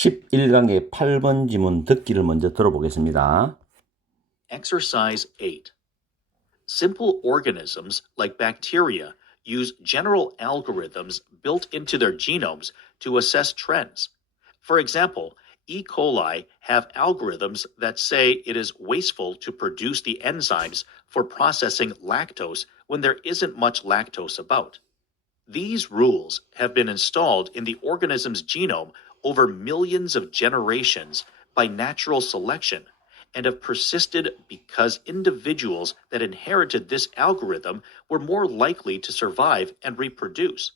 11강의 8번 지문 듣기를 먼저 들어보겠습니다. Exercise 8. Simple organisms like bacteria use general algorithms built into their genomes to assess trends. For example, E. coli have algorithms that say it is wasteful to produce the enzymes for processing lactose when there isn't much lactose about. These rules have been installed in the organism's genome over millions of generations by natural selection and have persisted because individuals that inherited this algorithm were more likely to survive and reproduce.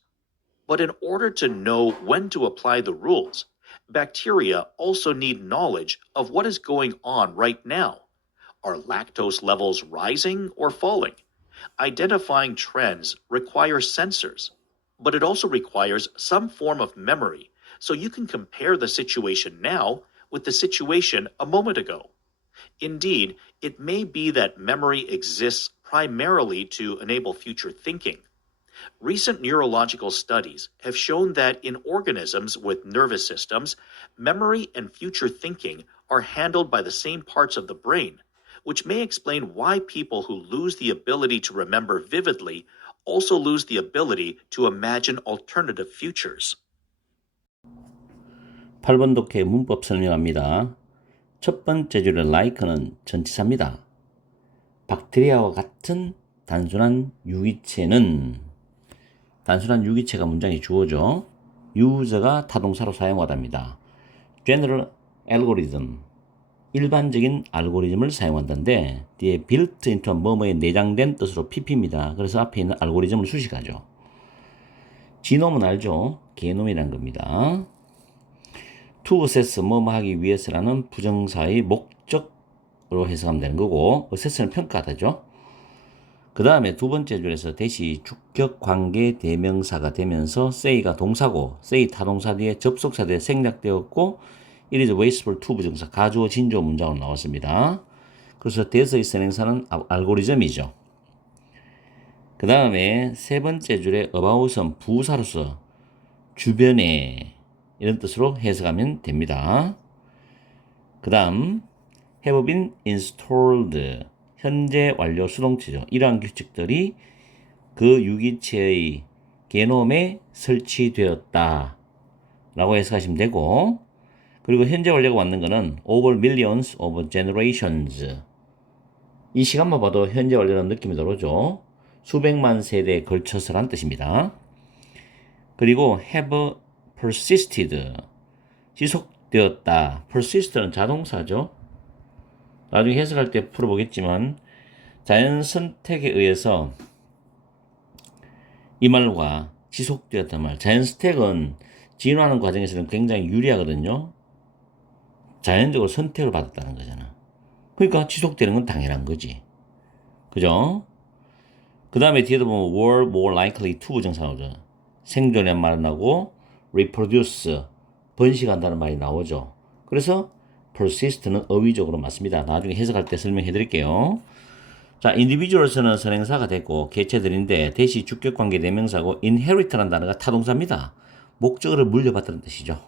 But in order to know when to apply the rules, bacteria also need knowledge of what is going on right now. Are lactose levels rising or falling? Identifying trends requires sensors, but it also requires some form of memory so you can compare the situation now with the situation a moment ago. Indeed, it may be that memory exists primarily to enable future thinking. Recent neurological studies have shown that in organisms with nervous systems, memory and future thinking are handled by the same parts of the brain, which may explain why people who lose the ability to remember vividly also lose the ability to imagine alternative futures. 8번 독해 문법 설명합니다. 첫 번째 줄의 like는 전치사입니다. 박테리아와 같은 단순한 유기체는 단순한 유기체가 문장이 주어져 use가 타동사로 사용하답니다. general algorithm 일반적인 알고리즘을 사용한다는데 뒤에 built into 뭐뭐에 내장된 뜻으로 pp입니다. 그래서 앞에 있는 알고리즘을 수식하죠. 지놈은 알죠? 게놈이란 겁니다. to assess 뭐뭐 하기 위해서라는 부정사의 목적으로 해석하면 되는 거고 assess는 평가하다죠. 그 다음에 두 번째 줄에서 대시 주격 관계 대명사가 되면서 say가 동사고 say 타동사 뒤에 접속사 뒤에 생략되었고 it is wasteful to 부정사 가주어 진주어 문장으로 나왔습니다. 그래서 대서의 선행사는 알고리즘이죠. 그 다음에 세 번째 줄에 about은 부사로서 주변에 이런 뜻으로 해석하면 됩니다. 그 다음 have been installed 현재 완료 수동태죠. 이러한 규칙들이 그 유기체의 게놈에 설치되었다 라고 해석하시면 되고 그리고 현재 완료가 맞는 거는 over millions of generations 이 시간만 봐도 현재 완료라는 느낌이 들어오죠. 수백만 세대에 걸쳐서란 뜻입니다. 그리고 have persisted 지속되었다. persist는 자동사죠. 나중에 해석할 때 풀어보겠지만 자연 선택에 의해서 이 말과 지속되었단 말. 자연 선택은 진화하는 과정에서는 굉장히 유리하거든요. 자연적으로 선택을 받았다는 거잖아. 그러니까 지속되는 건 당연한 거지. 그죠? 그 다음에 뒤에도 보면 were more likely to 부정사 나오죠. 생존이란 말은 나오고 reproduce 번식한다는 말이 나오죠. 그래서 persist는 어휘적으로 맞습니다. 나중에 해석할 때 설명해 드릴게요. 자, individuals는 선행사가 됐고 개체들인데 대시 주격관계 대명사고 inherit라는 단어가 타동사입니다. 목적어를 물려받다는 뜻이죠.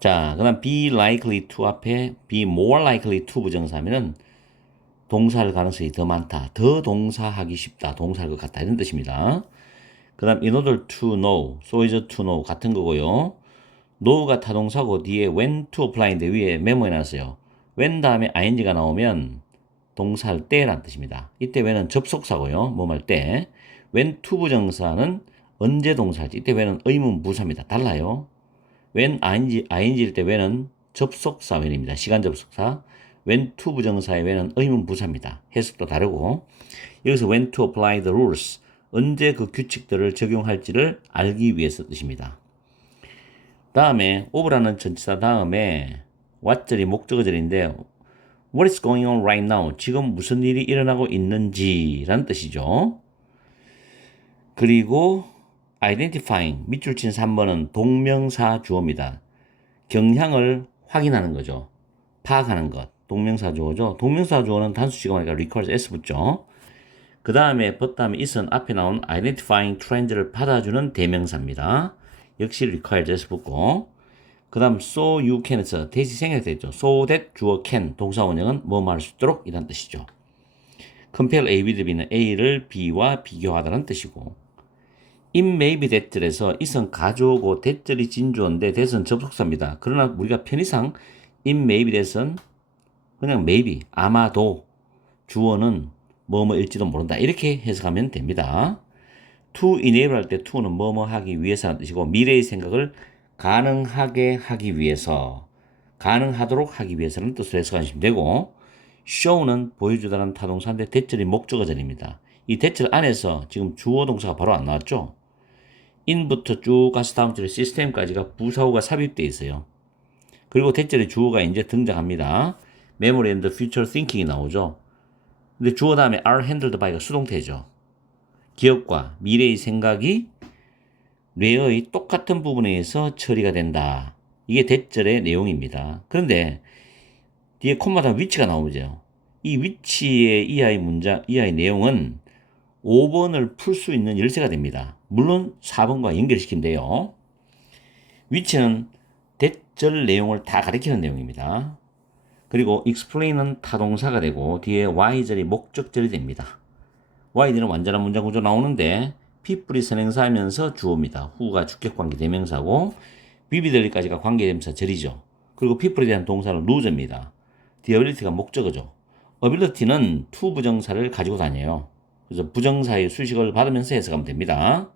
자, 그 다음 be likely to 앞에 be more likely to 부정사면은 동사할 가능성이 더 많다. 더 동사하기 쉽다. 동사할 것 같다. 이런 뜻입니다. 그 다음 in order to know, so is to know 같은 거고요. know가 타동사고 뒤에 when to apply인데 위에 메모해놨어요. when 다음에 ing가 나오면 동사할 때란 뜻입니다. 이때 when은 접속사고요. 뭐뭐 할 때. when to 부정사는 언제 동사할지. 이때 when은 의문 부사입니다. 달라요. when ing일 때 when은 접속사 when입니다. 시간 접속사. when to 부정사의 when은 의문 부사입니다. 해석도 다르고 여기서 when to apply the rules 언제 그 규칙들을 적용할지를 알기 위해서 뜻입니다. 다음에 over라는 전치사 다음에 what절이 목적어절인데 what is going on right now 지금 무슨 일이 일어나고 있는지 라는 뜻이죠. 그리고 identifying 밑줄 친 3번은 동명사 주어입니다. 경향을 확인하는 거죠. 파악하는 것. 동명사 주어죠. 동명사 주어는 단수식어니까 requires s 붙죠. 그 다음에 but 다음에 is은 앞에 나온 identifying trend를 받아주는 대명사입니다. 역시 requires s 붙고 그 다음 so you can에서 대시 생략되죠. so that 주어 can 동사 원형은 뭐뭐 할 수 있도록 이란 뜻이죠. compare A with B는 A를 B와 비교하다는 뜻이고 it may be that에서 it은 가주어고 that절이 진주어인데 that은 접속사입니다. 그러나 우리가 편의상 it may be that은 그냥 maybe 아마도 주어는 뭐뭐일지도 모른다 이렇게 해석하면 됩니다. to enable 할 때 to는 뭐뭐 하기 위해서라는 뜻이고 미래의 생각을 가능하게 하기 위해서 가능하도록 하기 위해서라는 뜻으로 해석하시면 되고 show는 보여주다라는 타동사인데 대절이 목적어절입니다. 이 대절 안에서 지금 주어 동사가 바로 안 나왔죠. in부터 쭉 가서 다음 줄에 시스템까지가 부사어가 삽입되어 있어요. 그리고 대절의 주어가 이제 등장합니다. memory and future thinking이 나오죠. 근데 주어 다음에 are handled by가 수동태죠. 기억과 미래의 생각이 뇌의 똑같은 부분에 의해서 처리가 된다. 이게 대절의 내용입니다. 그런데 뒤에 콤마다 위치가 나오죠. 이 위치의 이하의 내용은 5번을 풀 수 있는 열쇠가 됩니다. 물론 4번과 연결시킨대요. 위치는 대절 내용을 다 가리키는 내용입니다. 그리고 explain은 타동사가 되고 뒤에 y절이 목적절이 됩니다. y들은 완전한 문장 구조 나오는데 people이 선행사하면서 주어입니다. who가 주격관계 대명사고 vividly까지가 관계대명사 절이죠. 그리고 people에 대한 동사는 lose입니다. the ability가 목적어죠. ability는 to 부정사를 가지고 다녀요. 그래서 부정사의 수식을 받으면서 해석하면 됩니다.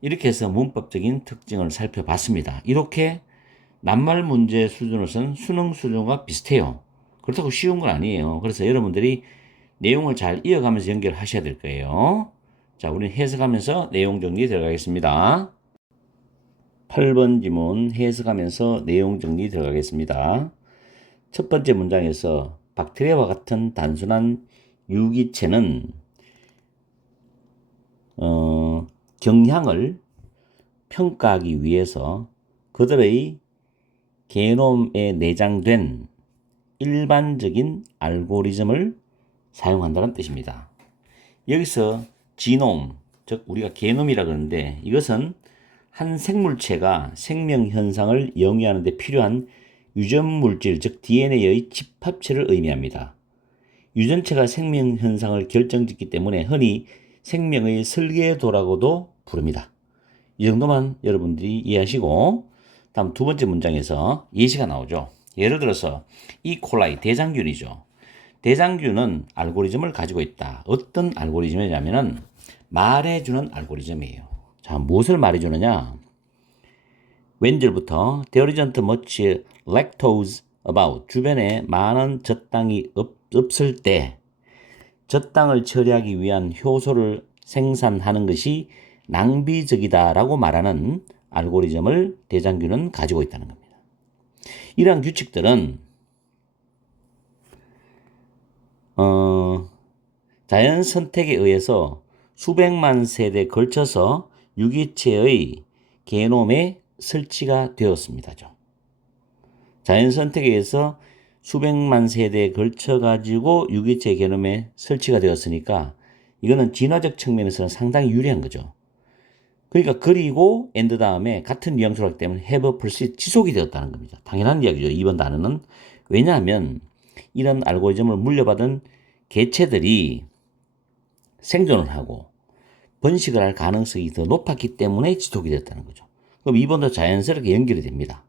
이렇게 해서 문법적인 특징을 살펴봤습니다. 이렇게 낱말 문제 수준으로서는 수능 수준과 비슷해요. 그렇다고 쉬운 건 아니에요. 그래서 여러분들이 내용을 잘 이어가면서 연결하셔야 될 거예요. 자, 우리는 해석하면서 내용 정리 들어가겠습니다. 8번 지문 해석하면서 내용 정리 들어가겠습니다. 첫 번째 문장에서 박테리아와 같은 단순한 유기체는 경향을 평가하기 위해서 그들의 게놈에 내장된 일반적인 알고리즘을 사용한다는 뜻입니다. 여기서 지놈, 즉 우리가 게놈이라 그러는데 이것은 한 생물체가 생명 현상을 영위하는 데 필요한 유전물질, 즉 DNA의 집합체를 의미합니다. 유전체가 생명 현상을 결정짓기 때문에 흔히 생명의 설계도라고도 부릅니다. 이 정도만 여러분들이 이해하시고 다음 두 번째 문장에서 예시가 나오죠. 예를 들어서 이콜라이 대장균이죠. 대장균은 알고리즘을 가지고 있다. 어떤 알고리즘이냐면은 말해주는 알고리즘이에요. 자, 무엇을 말해주느냐? 왼절부터 There isn't much lactose about 주변에 많은 젖당이 없을 때 젖당을 처리하기 위한 효소를 생산하는 것이 낭비적이다라고 말하는 알고리즘을 대장균은 가지고 있다는 겁니다. 이러한 규칙들은 자연 선택에 의해서 수백만 세대에 걸쳐서 유기체의 게놈에 설치가 되었습니다. 자연 선택에 의해서 수백만 세대에 걸쳐 가지고 유기체 게놈에 설치가 되었으니까 이거는 진화적 측면에서는 상당히 유리한 거죠. 그러니까 그리고 and 다음에 같은 뉘앙스로 하기 때문에 have persist 지속이 되었다는 겁니다. 당연한 이야기죠. 이번 단어는. 왜냐하면 이런 알고리즘을 물려받은 개체들이 생존을 하고 번식을 할 가능성이 더 높았기 때문에 지속이 됐다는 거죠. 그럼 2번도 자연스럽게 연결이 됩니다.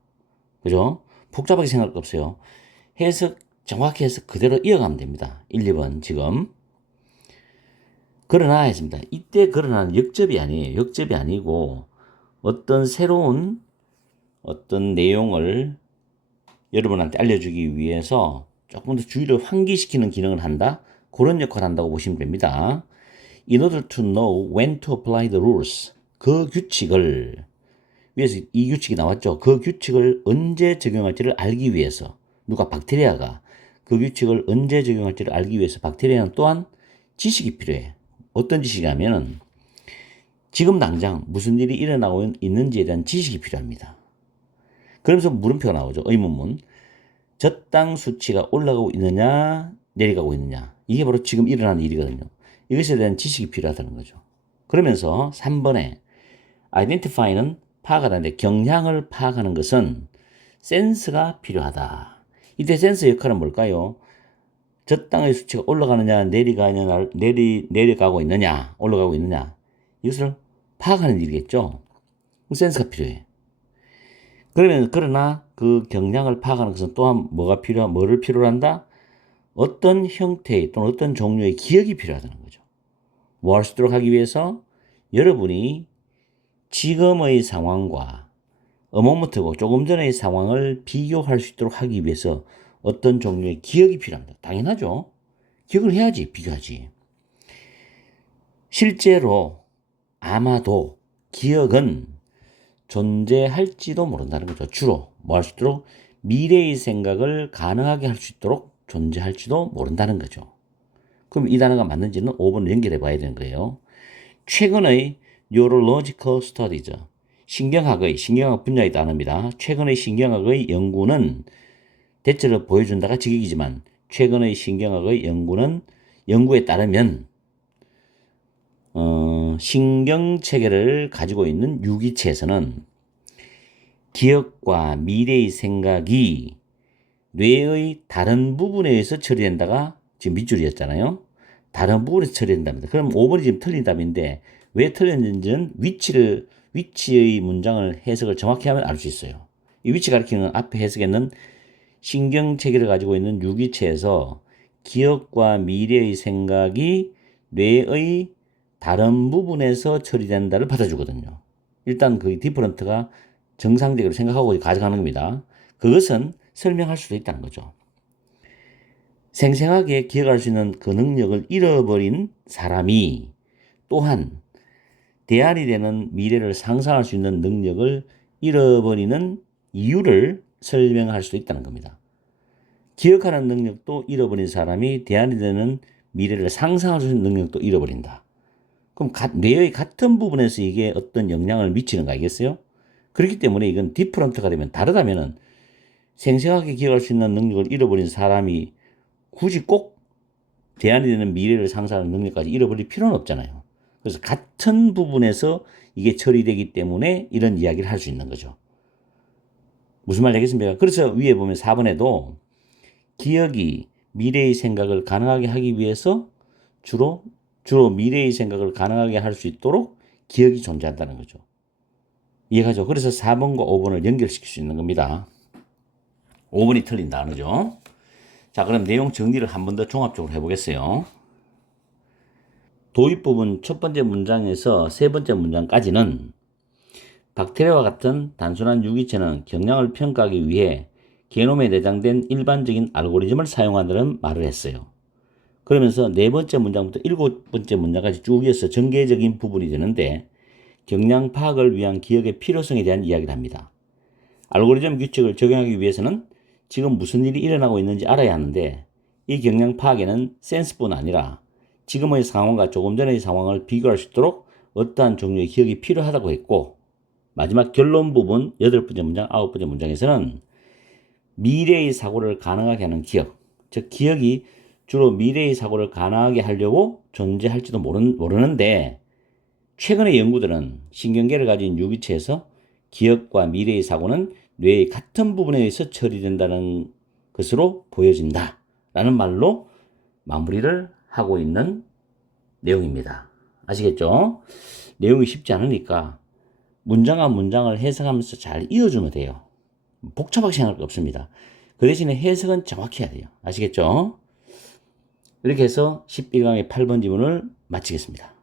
그죠? 복잡하게 생각할 거 없어요. 해석 정확히 해서 그대로 이어가면 됩니다. 1, 2번 지금. 그러나 했습니다. 이때 그러나는 역접이 아니에요. 역접이 아니고 어떤 새로운 어떤 내용을 여러분한테 알려주기 위해서 조금 더 주의를 환기시키는 기능을 한다. 그런 역할을 한다고 보시면 됩니다. In order to know when to apply the rules. 그 규칙을 위에서 이 규칙이 나왔죠. 그 규칙을 언제 적용할지를 알기 위해서 누가 박테리아가 그 규칙을 언제 적용할지를 알기 위해서 박테리아는 또한 지식이 필요해. 어떤 지식이냐면은 지금 당장 무슨 일이 일어나고 있는지에 대한 지식이 필요합니다. 그러면서 물음표가 나오죠. 의문문. 젖당 수치가 올라가고 있느냐 내려가고 있느냐. 이게 바로 지금 일어나는 일이거든요. 이것에 대한 지식이 필요하다는 거죠. 그러면서 3번에 identify는 파악하다는데 경향을 파악하는 것은 센스가 필요하다. 이때 센스 역할은 뭘까요? 저 땅의 수치가 올라가느냐, 내려가고 있느냐, 올라가고 있느냐. 이것을 파악하는 일이겠죠. 센스가 필요해. 그러나 그 경량을 파악하는 것은 또한 뭐를 필요로 한다? 어떤 형태의 또는 어떤 종류의 기억이 필요하다는 거죠. 뭐 할 수 있도록 하기 위해서 여러분이 지금의 상황과 어머머트고 조금 전의 상황을 비교할 수 있도록 하기 위해서 어떤 종류의 기억이 필요합니다. 당연하죠. 기억을 해야지 비교하지. 실제로 아마도 기억은 존재할지도 모른다는 거죠. 주로 뭐 할 수 있도록 미래의 생각을 가능하게 할 수 있도록 존재할지도 모른다는 거죠. 그럼 이 단어가 맞는지는 5번을 연결해 봐야 되는 거예요. 최근의 neurological studies, 신경학 분야의 단어입니다. 최근의 신경학의 연구는 대체로 보여준다가 직역이지만 최근의 신경학의 연구에 따르면 신경체계를 가지고 있는 유기체에서는 기억과 미래의 생각이 뇌의 다른 부분에 의해서 처리된다가 지금 밑줄이었잖아요. 다른 부분에서 처리된답니다. 그럼 5번이 지금 틀린 답인데 왜 틀렸는지는 위치의 문장을 해석을 정확히 하면 알 수 있어요. 이 위치 가리키는 앞에 해석에는 신경체계를 가지고 있는 유기체에서 기억과 미래의 생각이 뇌의 다른 부분에서 처리된다를 받아주거든요. 일단 그 디퍼런트가 정상적으로 생각하고 가져가는 겁니다. 그것은 설명할 수도 있다는 거죠. 생생하게 기억할 수 있는 그 능력을 잃어버린 사람이 또한 대안이 되는 미래를 상상할 수 있는 능력을 잃어버리는 이유를 설명할 수도 있다는 겁니다. 기억하는 능력도 잃어버린 사람이 대안이 되는 미래를 상상할 수 있는 능력도 잃어버린다. 그럼 뇌의 같은 부분에서 이게 어떤 영향을 미치는 거 아니겠어요? 그렇기 때문에 이건 디퍼런트가 되면 다르다면은 생생하게 기억할 수 있는 능력을 잃어버린 사람이 굳이 꼭 대안이 되는 미래를 상상하는 능력까지 잃어버릴 필요는 없잖아요. 그래서 같은 부분에서 이게 처리되기 때문에 이런 이야기를 할 수 있는 거죠. 무슨 말 되겠습니까? 그래서 위에 보면 4번에도 기억이 미래의 생각을 가능하게 하기 위해서 주로 미래의 생각을 가능하게 할 수 있도록 기억이 존재한다는 거죠. 이해가죠? 그래서 4번과 5번을 연결시킬 수 있는 겁니다. 5번이 틀린 단어죠. 자, 그럼 내용 정리를 한 번 더 종합적으로 해보겠어요. 도입 부분 첫 번째 문장에서 세 번째 문장까지는 박테리아와 같은 단순한 유기체는 경량을 평가하기 위해 게놈에 내장된 일반적인 알고리즘을 사용한다는 말을 했어요. 그러면서 네 번째 문장부터 일곱 번째 문장까지 쭉 이어서 전개적인 부분이 되는데 경량 파악을 위한 기억의 필요성에 대한 이야기를 합니다. 알고리즘 규칙을 적용하기 위해서는 지금 무슨 일이 일어나고 있는지 알아야 하는데 이 경량 파악에는 센스뿐 아니라 지금의 상황과 조금 전의 상황을 비교할 수 있도록 어떠한 종류의 기억이 필요하다고 했고 마지막 결론 부분 8번째 문장, 9번째 문장에서는 미래의 사고를 가능하게 하는 기억, 즉 기억이 주로 미래의 사고를 가능하게 하려고 존재할지도 모르는데 최근의 연구들은 신경계를 가진 유기체에서 기억과 미래의 사고는 뇌의 같은 부분에 의해서 처리된다는 것으로 보여진다 라는 말로 마무리를 하고 있는 내용입니다. 아시겠죠? 내용이 쉽지 않으니까 문장과 문장을 해석하면서 잘 이어주면 돼요. 복잡하게 생각할 거 없습니다. 그 대신에 해석은 정확히 해야 돼요. 아시겠죠? 이렇게 해서 11강의 8번 지문을 마치겠습니다.